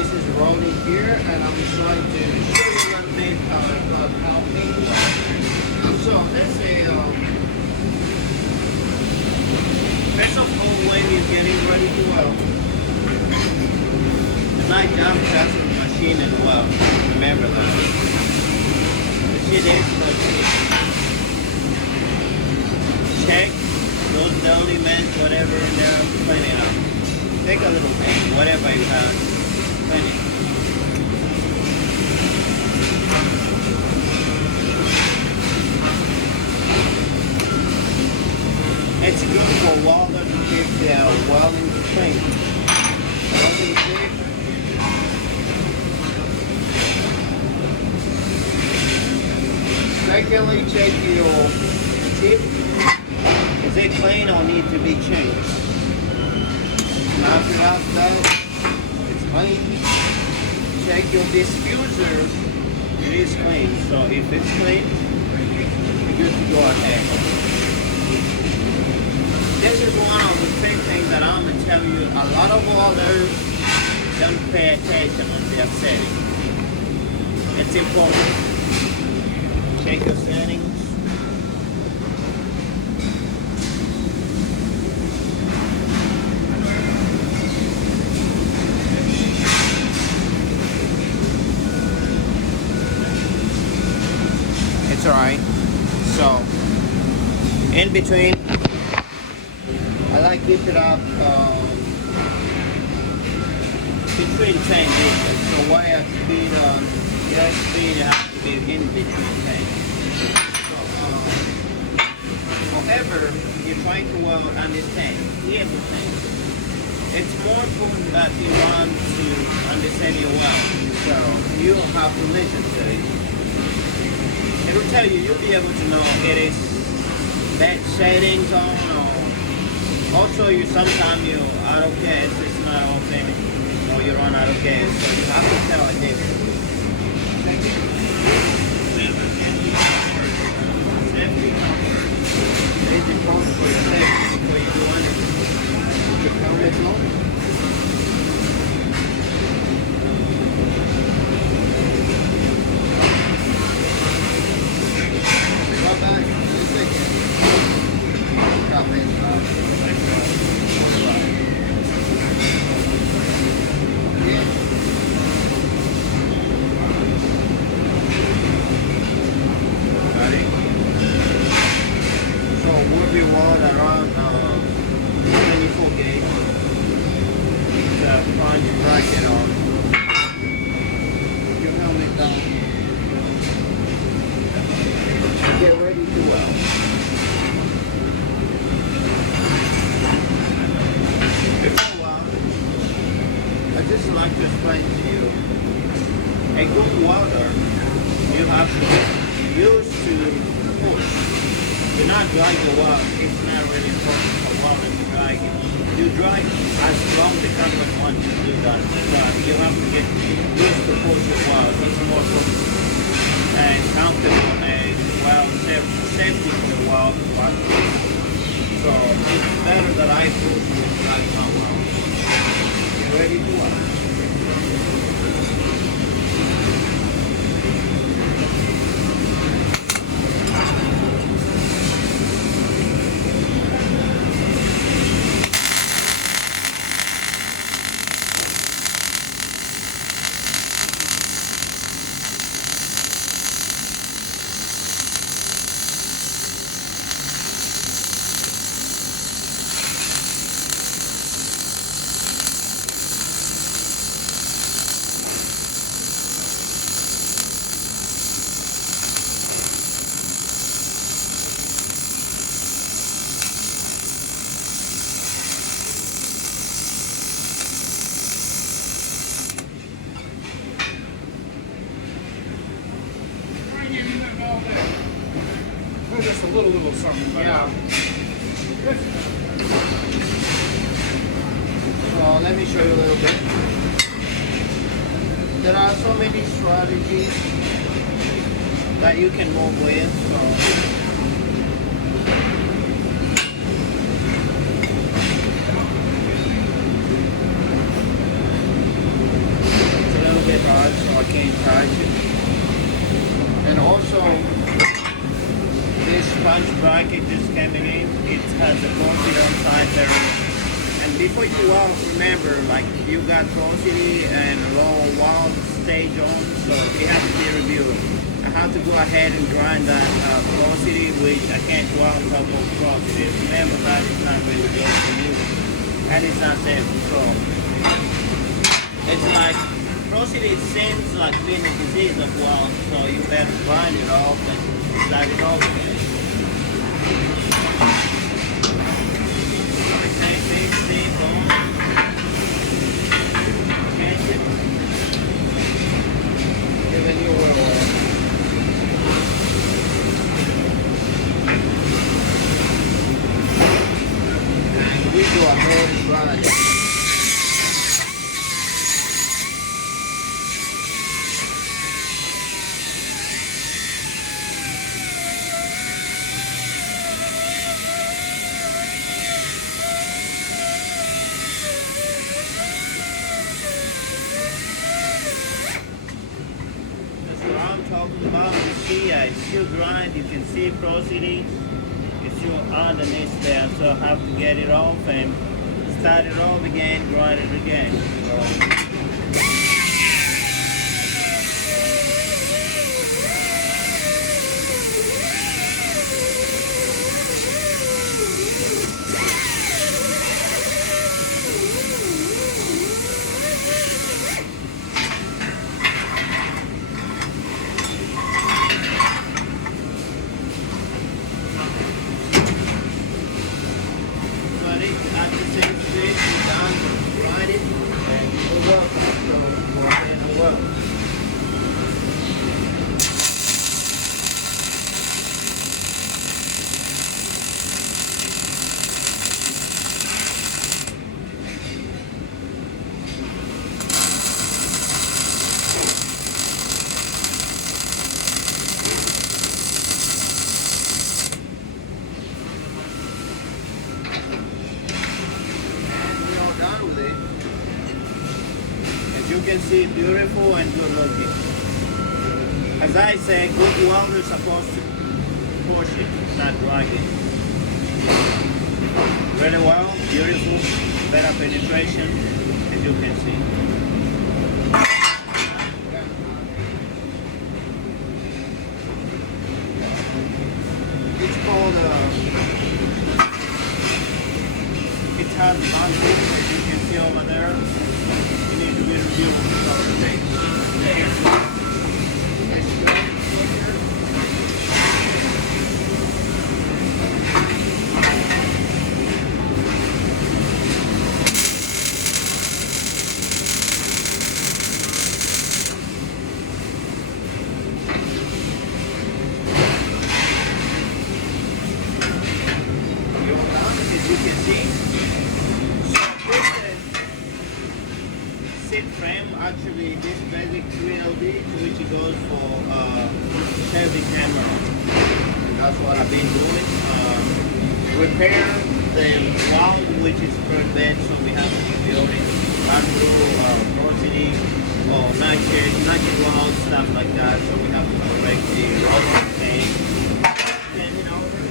this is rolling here, and I'm just going to show you a little bit about how things work. So let's say, first of all, when you're getting ready to weld, the night job starts with the machine and weld. Remember that. The shit is check those elements, whatever in there, clean it up. Take a little paint, whatever you have, clean it. It's good for welder to keep their welding clean. Welding clean. Secondly, check your tip. Is it clean or need to be changed? Knock it out that it's clean. Check your diffuser. It is clean. So if it's clean, you're good to go ahead. This is one of the big things that I'm going to tell you. A lot of welders don't pay attention when they're setting. It's important. Check your settings. It's alright. So, in between, I like keep it up between 10 meters. So why I speed your speed has to be in between 10. So, however, you're trying to weld understand everything. It's more important that you want to understand your weld. So you have to listen to it. It will tell you, you'll be able to know it is bad settings on or also you sometimes you out of gas, it's not open or you run out of gas. So you have to tell a difference. Safety. It's important for your safety before you do anything. Put your helmet on. Get ready to weld. Before weld, I just like to explain to you, a good welder, you have to get used to push. Do not drag the weld. It's not really important for welding to drag it. You drag as long as the company wants you to do that. But you have to get used to push your weld. It's more comfortable and comfortable and well safety for the weld. So it's better that I push than I don't weld. You ready to weld? Just a little something. Yeah. So let me show you a little bit. There are so many strategies that you can move with. So has the porosity on side area. And before you weld, remember, like you got porosity and low weld stage on, so it has to be reviewed. I have to go ahead and grind that porosity, which I can't go on top of porosity. Remember that it's not really good for you, and it's not safe to control. It's like porosity seems like being a disease of weld, so you better grind it off and slide it off again. Same thing, same bone. Change it. Give it your oil. And we go ahead and grind it. Talking about, you see, I still grind, you can see porosity, it's still underneath there, so I have to get it off and start it off again, grind it again. So, at the same stage, we're done, grind it, and move up. So, go ahead and move up. You can see beautiful and good looking. As I say, good welder is supposed to push it, not drag it. Really well, beautiful, better penetration, as you can see. It's called, it has bonding, as you can see over there. As you can see, seat frame, actually this basic 3LD, which goes for Chevy camera. And that's what I've been doing. Repair the valve, which is per bed, so we have to rebuild it. Undo, porosity, or notching valve, stuff like that. So we have to correct the rubber tank. Turn it over.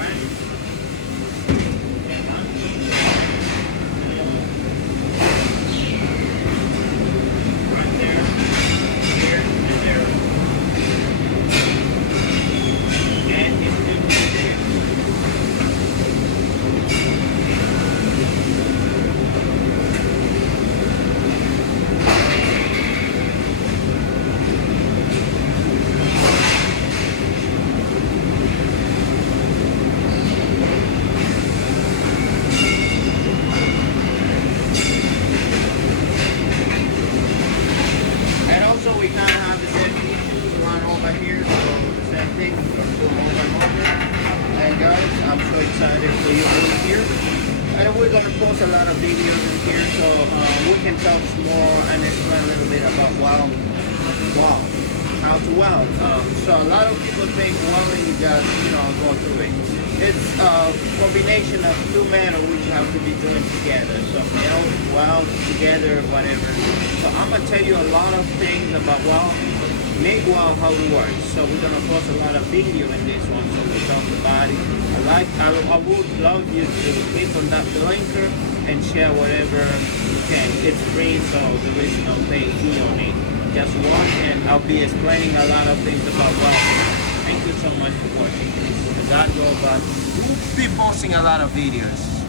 Right. We kind of have the same issues run over here, so the same thing, we're going to go over and over. And guys, I'm so excited for you over here. And we're going to post a lot of videos in here, so we can talk more and explain a little bit about how to weld. So a lot of people think welding you got, go through it. It's a combination of two metal which have to be joined together. So metal, weld together, whatever. So I'm gonna tell you a lot of things about welding. MIG weld how it works. So we're gonna post a lot of video in this one, so we talk about it. I would love you to click on that linker and share whatever you can. It's free, so there is no pay fee on it. Just watch, and I'll be explaining a lot of things about welding. Thank you so much for watching. That robot will be posting a lot of videos.